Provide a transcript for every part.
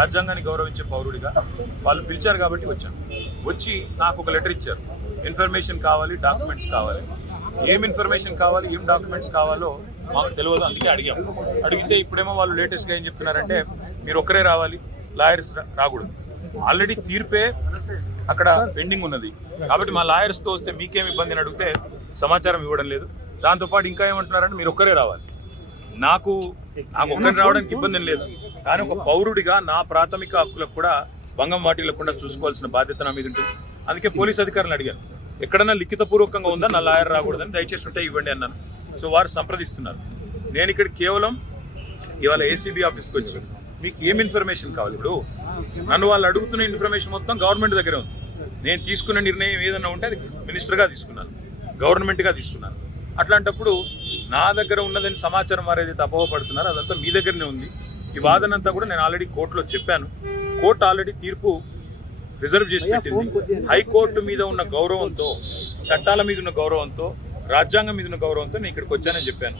రాజ్యాంగాన్ని గౌరవించే పౌరుడిగా వాళ్ళు పిలిచారు కాబట్టి వచ్చాను. వచ్చి నాకు ఒక లెటర్ ఇచ్చారు. ఇన్ఫర్మేషన్ కావాలి, డాక్యుమెంట్స్ కావాలి. ఏం ఇన్ఫర్మేషన్ కావాలి, ఏం డాక్యుమెంట్స్ కావాలో మాకు తెలియదు. అందుకే అడిగాం. అడిగితే ఇప్పుడేమో వాళ్ళు లేటెస్ట్గా ఏం చెప్తున్నారంటే మీరు ఒక్కరే రావాలి, లాయర్స్ రాకూడదు. ఆల్రెడీ తీర్పే అక్కడ పెండింగ్ ఉన్నది కాబట్టి మా లాయర్స్తో వస్తే మీకేం ఇబ్బంది అని అడిగితే సమాచారం ఇవ్వడం లేదు. దాంతోపాటు ఇంకా ఏమంటున్నారంటే మీరు ఒక్కరే రావాలి. నాకు ఒక్కరిని రావడానికి ఇబ్బంది లేదు, కానీ ఒక పౌరుడిగా నా ప్రాథమిక హక్కులకు కూడా భంగం వాటిల్లకుండా చూసుకోవాల్సిన బాధ్యత నా మీద ఉంటుంది. అందుకే పోలీస్ అధికారులను అడిగాను, ఎక్కడన్నా లిఖితపూర్వకంగా ఉందా నా లాయర్ రాకూడదని, దయచేసి ఉంటే ఇవ్వండి అన్నాను. సో వారు సంప్రదిస్తున్నారు. నేను ఇక్కడ కేవలం ఇవాళ ఏసీబీ ఆఫీస్కి వచ్చి మీకు ఏం ఇన్ఫర్మేషన్ కావాలి, ఇప్పుడు నన్ను వాళ్ళు అడుగుతున్న ఇన్ఫర్మేషన్ మొత్తం గవర్నమెంట్ దగ్గరే ఉంది. నేను తీసుకున్న నిర్ణయం ఏదన్నా ఉంటే అది మినిస్టర్గా తీసుకున్నాను, గవర్నమెంట్గా తీసుకున్నాను. అట్లాంటప్పుడు నా దగ్గర ఉన్నదని సమాచారం వారు ఏదైతే అపోహపడుతున్నారో అదంతా మీ దగ్గరనే ఉంది. ఈ వాదన అంతా కూడా నేను ఆల్రెడీ కోర్టులో చెప్పాను. కోర్టు ఆల్రెడీ తీర్పు రిజర్వ్ చేసి పెట్టింది. హైకోర్టు మీద ఉన్న గౌరవంతో, చట్టాల మీద ఉన్న గౌరవంతో, రాజ్యాంగం మీద ఉన్న గౌరవంతో నేను ఇక్కడికి వచ్చానని చెప్పాను.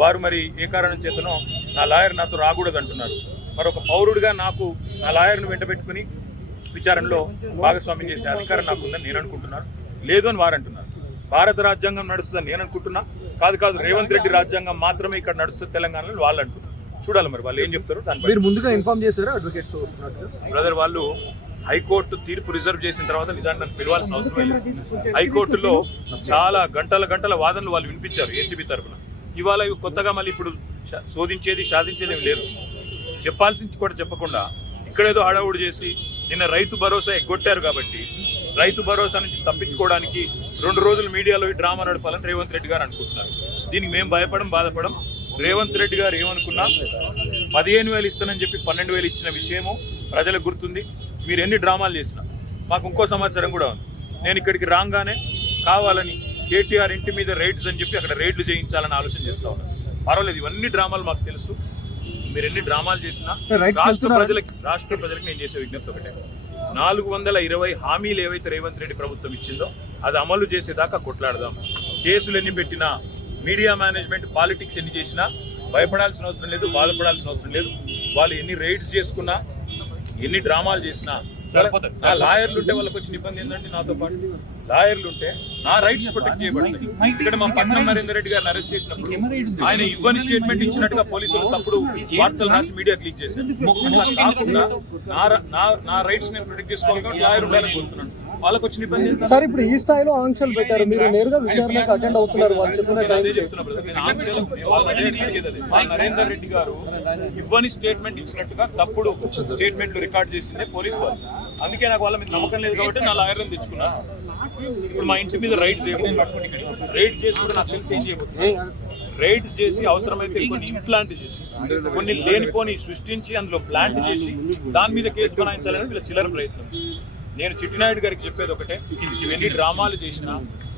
వారు మరి ఏ కారణం చేతనో నా లాయర్ నాతో రాకూడదు అంటున్నారు. మరొక పౌరుడిగా నాకు నా లాయర్ను వెంట పెట్టుకుని విచారణలో భాగస్వామ్యం చేసే అధికారం నాకుందని నేను అనుకుంటున్నాను. లేదు అని వారు అంటున్నారు. భారత రాజ్యాంగం నడుస్తుందని నేను అనుకుంటున్నా. కాదు రేవంత్ రెడ్డి రాజ్యాంగం మాత్రమే ఇక్కడ నడుస్తుంది తెలంగాణలో వాళ్ళు అంటున్నారు. చూడాలి మరి వాళ్ళు ఏం చెప్తారు. మీరు ముందుగా ఇన్ఫార్మ్ చేశారా అడ్వకేట్స్? బ్రదర్, వాళ్ళు హైకోర్టు తీర్పు రిజర్వ్ చేసిన తర్వాత నిజాన్ని నన్ను పిలవాల్సిన అవసరం లేదు. హైకోర్టులో చాలా గంటల వాదనలు వాళ్ళు వినిపించారు ఏసీబీ తరఫున. ఇవాళ కొత్తగా మళ్ళీ ఇప్పుడు శోధించేది సాధించేది ఏమి లేదు. చెప్పాల్సింది కూడా చెప్పకుండా ఇక్కడేదో హడావుడు చేసి నిన్న రైతు భరోసా ఎగ్గొట్టారు కాబట్టి రైతు భరోసా నుంచి తప్పించుకోవడానికి 2 రోజులు మీడియాలో ఈ డ్రామా నడపాలని రేవంత్ రెడ్డి గారు అనుకుంటున్నారు. దీనికి మేము బాధపడం. రేవంత్ రెడ్డి గారు ఏమనుకున్నా 15,000 ఇస్తానని చెప్పి 12,000 ఇచ్చిన విషయము ప్రజలకు గుర్తుంది. మీరు ఎన్ని డ్రామాలు చేసినా మాకు ఇంకో సమాచారం కూడా ఉంది. నేను ఇక్కడికి రాగానే కావాలని కేటీఆర్ ఇంటి మీద రైడ్స్ అని చెప్పి అక్కడ రైడ్లు చేయించాలని ఆలోచన చేస్తా ఉన్నాను. పర్వాలేదు, ఇవన్నీ డ్రామాలు మాకు తెలుసు. మీరు ఎన్ని డ్రామాలు చేసినా రాష్ట్ర ప్రజలకు నేను చేసే విజ్ఞప్తి ఒకటే, 420 హామీలు ఏవైతే రేవంత్ రెడ్డి ప్రభుత్వం ఇచ్చిందో అది అమలు చేసేదాకా కొట్లాడదాం. కేసులు ఎన్ని పెట్టినా, మీడియా మేనేజ్మెంట్ పాలిటిక్స్ ఎన్ని చేసినా భయపడాల్సిన అవసరం లేదు, బాధపడాల్సిన అవసరం లేదు. వాళ్ళు ఎన్ని రైడ్స్ చేసుకున్నా, ఎన్ని డ్రామాలు చేసినా నా లాయర్లు ఉంటే వాళ్ళకి వచ్చిన ఇబ్బంది ఏంటంటే, నాతో పాటు లాయర్లు ఉంటే నా రైట్స్ ప్రొటెక్ట్ చేయబడతాయి. ఇక్కడ మా పట్నం నరేందర్ రెడ్డి గారిని అరెస్ట్ చేసినప్పుడు ఆయన ఇవ్వని స్టేట్మెంట్ ఇచ్చినట్టుగా పోలీసులు తప్పుడు వార్తలు రాసి మీడియా లీక్ చేశారు. కాకుండా నా రైట్స్ నేను ప్రొటెక్ట్ చేసుకోవాలి కాబట్టి లాయర్ ఉండాలని కోరుతున్నాను. వాళ్ళకి వచ్చిన ఇబ్బంది సార్. ఇప్పుడు ఈ స్థాయిలో ఆంక్షలు పెట్టారు, మీరు నేరుగా విచారణకు అటెండ్ అవుతున్నారు. వాళ్ళు చెప్పిన నరేందర్ రెడ్డి గారు ఇవ్వని స్టేట్మెంట్ ఇచ్చినట్టుగా తప్పుడు స్టేట్మెంట్లు రికార్డ్ చేసిందే పోలీసు వాళ్ళు. అందుకే నాకు వాళ్ళ మీద నమ్మకం లేదు కాబట్టి నా లాయర్లను తెచ్చుకున్నా. ఇప్పుడు మా ఇంటి మీద రైడ్స్ రైడ్స్ చేసి కూడా నాకు తెలిసి ఏం చేయబోతుంది, రైడ్స్ చేసి అవసరమైతే కొన్ని ఇంప్లాంట్ చేసి కొన్ని లేనిపోని సృష్టించి అందులో ప్లాంట్ చేసి దాని మీద కేసు బనాయించాలని వీళ్ళ చిల్లర ప్రయత్నం. నేను చిట్టినాయుడు గారికి చెప్పేది ఒకటే, ఇవన్నీ డ్రామాలు చేసినా,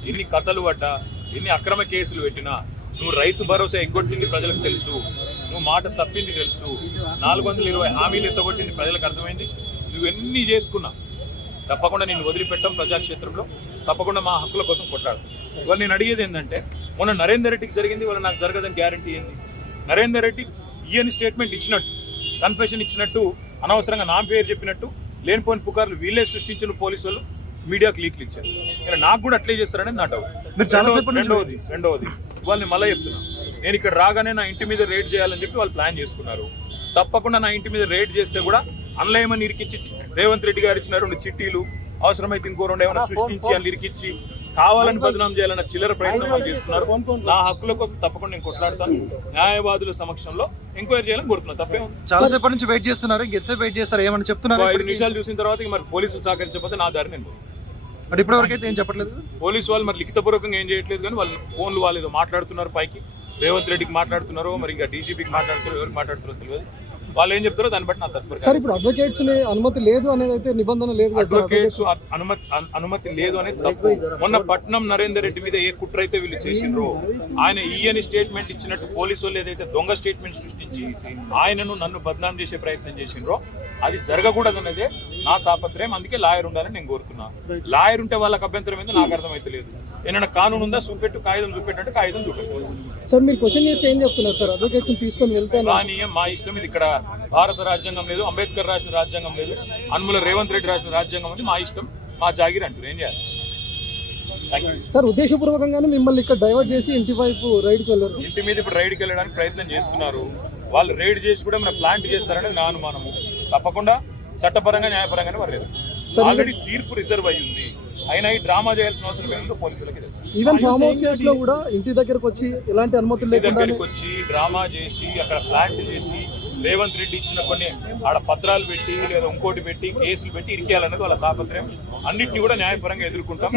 ఎన్ని కథలు పడ్డా, ఎన్ని అక్రమ కేసులు పెట్టినా, నువ్వు రైతు భరోసా ఎగ్గొట్టింది ప్రజలకు తెలుసు, నువ్వు మాట తప్పింది తెలుసు, 420 హామీలు ఎత్తగొట్టింది ప్రజలకు అర్థమైంది. నువ్వు ఎన్ని చేసుకున్నా తప్పకుండా నేను వదిలిపెట్టాం. ప్రజాక్షేత్రంలో తప్పకుండా మా హక్కుల కోసం కొట్టాడు. ఇవాళ నేను అడిగేది ఏంటంటే, మొన్న నరేందర్ రెడ్డికి జరిగింది, ఇవాళ నాకు జరగదని గ్యారంటీ ఏంది? నరేందర్ రెడ్డి ఈయన స్టేట్మెంట్ ఇచ్చినట్టు, కన్ఫెషన్ ఇచ్చినట్టు, అనవసరంగా నా పేరు చెప్పినట్టు లేనిపోని పుకార్లు వీళ్ళే సృష్టించిన పోలీసు వాళ్ళు మీడియాకు లీక్లు ఇచ్చారు. నాకు కూడా అట్లే చేస్తారనేది నా డౌట్. రెండవది వాళ్ళని మళ్ళీ చెప్తున్నా, నేను ఇక్కడ రాగానే నా ఇంటి మీద రైడ్ చేయాలని చెప్పి వాళ్ళు ప్లాన్ చేసుకున్నారు. తప్పకుండా నా ఇంటి మీద రైడ్ చేస్తే కూడా అందులో ఏమని ఇరికిచ్చి రేవంత్ రెడ్డి గారు ఇచ్చిన 2 చిట్టీలు, అవసరమైతే ఇంకో 2 ఏమైనా సృష్టించి అని ఇరికిచ్చి కావాలని బదనాం చేయాలన్న చిల్లర ప్రయత్నం చేస్తున్నారు. నా హక్కుల కోసం తప్పకుండా నేను కొట్లాడతాను. న్యాయవాదుల సమక్షంలో ఎంక్వైరీ చేయాలని కోరుతున్నాను. తప్పే చాలాసేపటి నుంచి వెయిట్ చేస్తున్నారు, ఇంకెంతసేపు వెయిట్ చేస్తారు ఏమని చెప్తున్నారు? 5 నిమిషాలు చూసిన తర్వాత మరి పోలీసులు సహకరించకపోతే నా దారి నేను అంటే ఇప్పటివరకు అయితే ఏం చెప్పట్లేదు పోలీసు వాళ్ళు. మరి లిఖితపూర్వకంగా ఏం చేయట్లేదు, కానీ వాళ్ళు ఫోన్లు వాళ్ళు ఏదో మాట్లాడుతున్నారు పైకి. రేవంత్ రెడ్డికి మాట్లాడుతున్నారో మరి ఇంకా డీజీపీకి మాట్లాడుతారో ఎవరికి మాట్లాడుతారో తెలియదు. వాళ్ళు ఏం చెప్తారో దాన్ని బట్టి నా తత్పరి. సార్, ఇప్పుడు అడ్వకేట్స్ అనుమతి లేదు అనేది అయితే నిబంధన లేదు. అడ్వకేట్స్ అనుమతి లేదు అనేది తప్పు. మొన్న పట్నం నరేందర్ రెడ్డి మీద ఏ కుట్ర అయితే వీళ్ళు చేసిండ్రో, ఆయన ఈయని స్టేట్మెంట్ ఇచ్చినట్టు పోలీసు వాళ్ళు ఏదైతే దొంగ స్టేట్మెంట్ సృష్టించి ఆయనను నన్ను బద్నాం చేసే ప్రయత్నం చేసిండ్రో అది జరగకూడదన్నదే నా తాపత్రయం. అందుకే లాయర్ ఉండాలని నేను కోరుతున్నా. లాయర్ ఉంటే వాళ్ళకి అభ్యంతరం ఏందో నాకు అర్థమైతే లేదు. ఏమైనా కానూన్ ఉందా చూపెట్టు, కాగితం చూపెట్టు, కాగితం చూపెట్టు. సార్ మీరు క్వశ్చన్ చేస్తే ఏం చెప్తున్నారు సార్? అడ్వకేట్స్ తీసుకొని వెళ్తాను. కానీ మా ఇష్టం, ఇది ఇక్కడ భారత రాజ్యాంగం లేదు, అంబేద్కర్ రాసిన రాజ్యాంగం లేదు, అనుముల రేవంత్ రెడ్డి రాసిన రాజ్యాంగం ఉంది. మా ఇష్టం, మా జాగిరి అంటారు. ఏం చేయాలి? సార్ ఉద్దేశపూర్వకంగానే మిమ్మల్ని ఇక్కడ డైవర్ట్ చేసి ఇంటి వైపు రైడ్కి వెళ్ళారు. ఇంటి మీద ఇప్పుడు రైడ్కి వెళ్ళడానికి ప్రయత్నం చేస్తున్నారు. వాళ్ళు రైడ్ చేసి కూడా మన ప్లాంట్ చేస్తారనేది నా అనుమానము. తప్పకుండా చట్టపరంగా న్యాయపరంగానే వర్లేదు. ఆల్రెడీ తీర్పు రిజర్వ్ అయ్యి ఉంది. అయినా ఈ డ్రామా చేయాల్సిన అవసరం ఏంటో పోలీసులకి తెలుసు. ఈవెన్ ఫామ్ హౌస్ కేసులో కూడా ఇంటి దగ్గరకు వచ్చి ఎలాంటి అనుమతులు లేకుండా దగ్గరికి వచ్చి డ్రామా చేసి అక్కడ ప్లాంట్ చేసి రేవంత్ రెడ్డి ఇచ్చిన కొన్ని ఆడ పత్రాలు పెట్టి లేదా ఇంకోటి పెట్టి కేసులు పెట్టి ఇరికేయాలనేది వాళ్ళ తాపత్రయం. అన్నిటిని కూడా న్యాయపరంగా ఎదుర్కొంటాం.